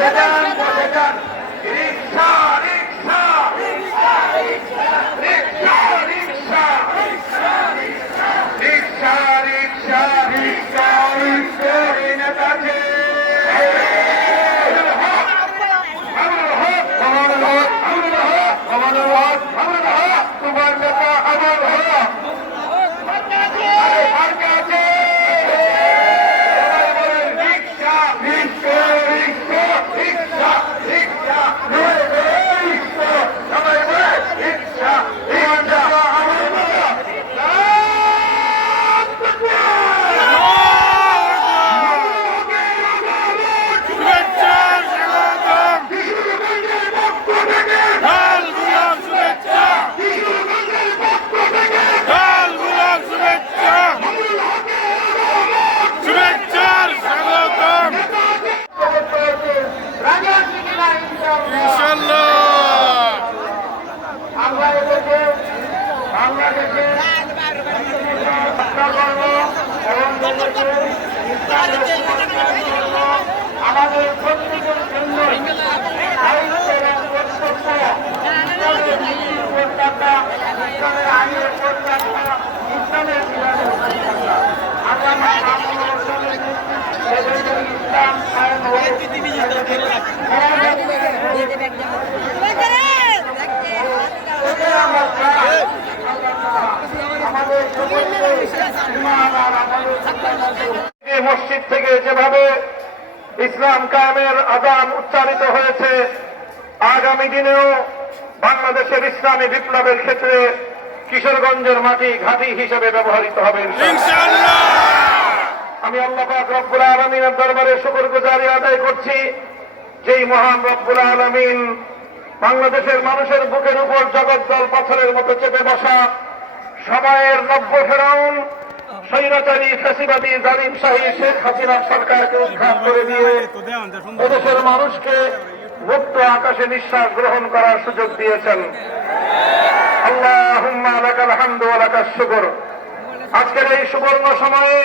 বেদান বেদান মসজিদ থেকে যেভাবে ইসলাম কায়েমের আদান উচ্চারিত হয়েছে, আগামী দিনেও বাংলাদেশের ইসলামী বিপ্লবের ক্ষেত্রে কিশোরগঞ্জের মাটি ঘাঁটি হিসেবে ব্যবহৃত হবে আমি রব্বুল আলমিনের দরবারে শুকর গুজারি আদায় করছি। যেই মহান রব্বুল আলমিন বাংলাদেশের মানুষের বুকের উপর জগদ্দল পাথরের মতো চেপে বসা সময়ের নব্য ফেরাউন, স্বৈরাচারী ফেসিবাদী জালিম শাহী শেখ হাসিনার সরকারকে উৎখাত করে দিয়ে এদেশের মানুষকে মুক্ত আকাশে নিঃশ্বাস গ্রহণ করার সুযোগ দিয়েছেন। আল্লাহ লাকাল হামদু ওয়া লাকাশ শুকর। আজকের এই সুবর্ণ সময়ে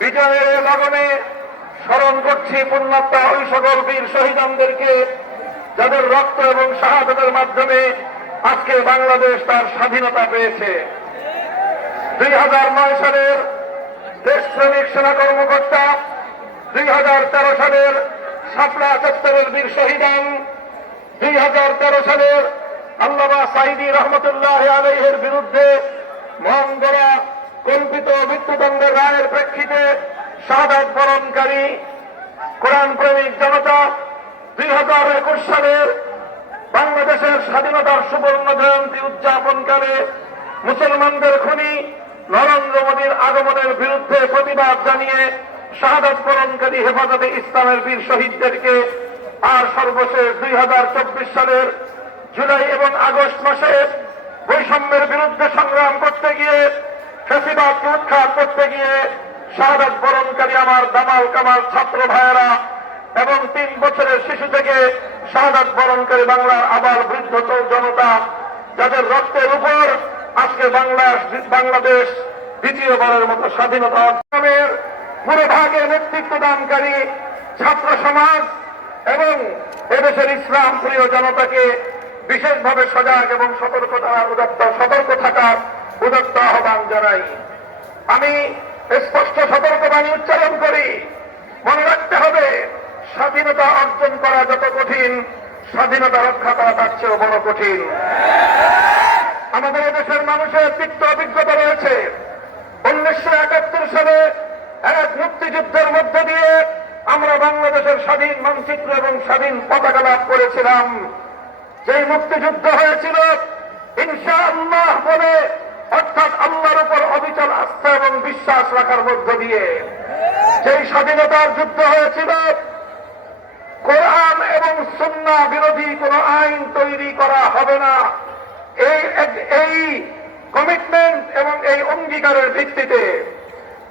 বিজয়ের লগনে স্মরণ করছি পুণ্যাত্মা ওই সকল বীর শহীদানদেরকে যাদের রক্ত এবং শাহাদতের মাধ্যমে আজকে বাংলাদেশ তার স্বাধীনতা পেয়েছে। দুই হাজার নয় সালের দেশপ্রেমিক সেনা কর্মকর্তা, দুই হাজার তেরো সালের শাপলা চত্বরের বীর শহীদান, দুই হাজার তেরো সালের আল্লামা সাইদি রহমতুল্লাহ আলহের বিরুদ্ধে মন গড়া কল্পিত মৃত্যুদণ্ডের রায়ের প্রেক্ষিতে শাহাদ বরণকারী কোরআন প্রেমিক জনতা, দুই হাজার একুশ সালের বাংলাদেশের স্বাধীনতার সুবর্ণ জয়ন্তী উদযাপনকালে মুসলমানদের খুনি নরেন্দ্র মোদীর আগমনের বিরুদ্ধে প্রতিবাদ জানিয়ে শাহাদত বরণকারী হেফাজতে ইসলামের বীর শহীদদেরকে আর সর্বশেষ দুই হাজার চব্বিশ সালের জুলাই এবং আগস্ট মাসে বৈষম্যের বিরুদ্ধে সংগ্রাম করতে গিয়ে, ফেসিবাদকে উৎখাত করতে গিয়ে শাহাদত বরণকারী আমার দামাল কামাল ছাত্র ভাইয়েরা এবং তিন বছরের শিশু থেকে শাহাদাত বরণকারী বাংলার আবার বৃদ্ধ জনতা যাদের রক্তের উপর আজকে বাংলা বাংলাদেশ দ্বিতীয়বারের মতো স্বাধীনতা অর্জনের পুরো ভাগে নেতৃত্ব দানকারী ছাত্র সমাজ এবং এদেশের ইসলাম প্রিয় জনতাকে বিশেষভাবে সজাগ এবং সতর্কতা উদত্ত সতর্ক থাকার উদত্ত আহ্বান জানাই। আমি স্পষ্ট সতর্কবাণী উচ্চারণ করি। মনে রাখতে হবে, স্বাধীনতা অর্জন করা যত কঠিন, স্বাধীনতা রক্ষা করা তার চেয়েও বড় কঠিন। আমাদের দেশের মানুষের তিক্ত অভিজ্ঞতা রয়েছে। উনিশশো একাত্তর সালে এক মুক্তিযুদ্ধের মধ্য দিয়ে আমরা বাংলাদেশের স্বাধীন মানচিত্র এবং স্বাধীন পতাকা লাভ করেছিলাম। যেই মুক্তিযুদ্ধ হয়েছিল ইনশা আল্লাহ বলে, অর্থাৎ আল্লাহর উপর অবিচল আস্থা এবং বিশ্বাস রাখার মধ্য দিয়ে। যেই স্বাধীনতার যুদ্ধ হয়েছিল, কোরআন এবং সুন্না বিরোধী কোন আইন তৈরি করা হবে না। এই কমিটমেন্ট এবং এই অঙ্গীকারের ভিত্তিতে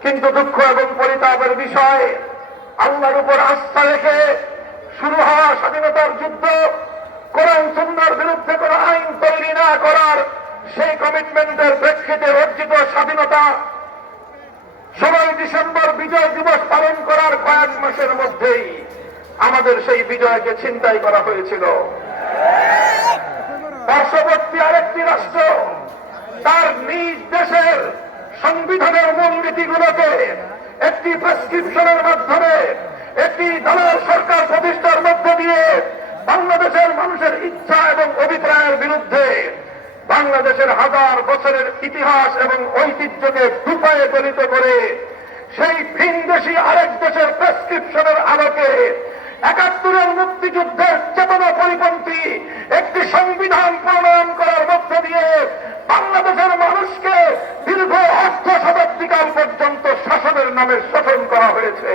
কিন্তু দুঃখ এবং পরিতাপের বিষয় আল্লাহর উপর আস্থা রেখে শুরু হওয়া স্বাধীনতার যুদ্ধ, কোরআন সুন্দর বিরুদ্ধে কোন আইন তৈরি না করার সেই কমিটমেন্টের প্রেক্ষিতে অর্জিত স্বাধীনতা ষোলোই ডিসেম্বর বিজয় দিবস পালন করার কয়েক মাসের মধ্যেই আমাদের সেই বিজয়কে ছিনতাই করা হয়েছিল। পার্শ্ববর্তী আরেকটি রাষ্ট্র, তার নিজ দেশের সংবিধানের মূলনীতিগুলোকে একটি প্রেসক্রিপশনের মাধ্যমে একটি দলের সরকার প্রতিষ্ঠার মধ্য দিয়ে বাংলাদেশের মানুষের ইচ্ছা এবং অভিপ্রায়ের বিরুদ্ধে বাংলাদেশের হাজার বছরের ইতিহাস এবং ঐতিহ্যকে দুপায়ে গলিত করে সেই ভিনদেশী আরেক দেশের প্রেসক্রিপশনের আলোকে একাত্তরের মুক্তিযুদ্ধের চেতনা পরিপন্থী একটি সংবিধান প্রণয়ন করার মধ্য দিয়ে বাংলাদেশের মানুষকে দীর্ঘ অর্ধ শতাব্দীকাল পর্যন্ত শাসনের নামে শোষণ করা হয়েছে।